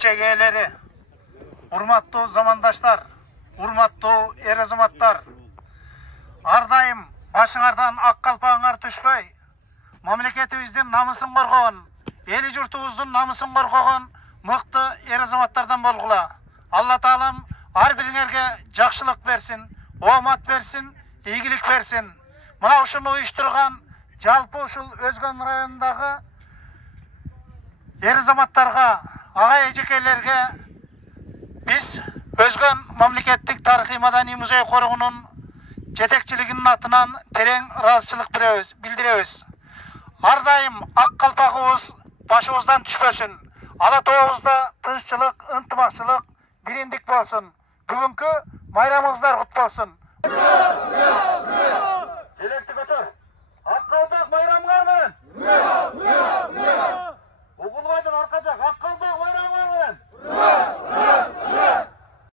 кечегелери, урматтуу замандаштар, урматтуу эр азаматтар, ар дайым башыңардан ак калпагыңар түшпөй, мамлекетибиздин намысын коргогон, эли журтубуздун намысын коргогон мыкты эр азаматтардан болгула. Алла Таалам ар бириңерге жакшылык берсин, оомат берсин, ийгилик берсин. Мына ушуну уюштурган жалпы ушул Өзгөн районундагы эр азаматтарга, ага эжекелерге биз Өзгөн мамлекеттик тарыхый маданий музей коргоонун жетекчилигинин атынан терең ыраазычылык билдиребиз. Ар дайым ак калпагыбыз башыбыздан түшпөсүн. Ала тообузда тынччылык, ынтымакчылык, бириндик болсун. Бүгүнкү майрамыңыздар кут болсун.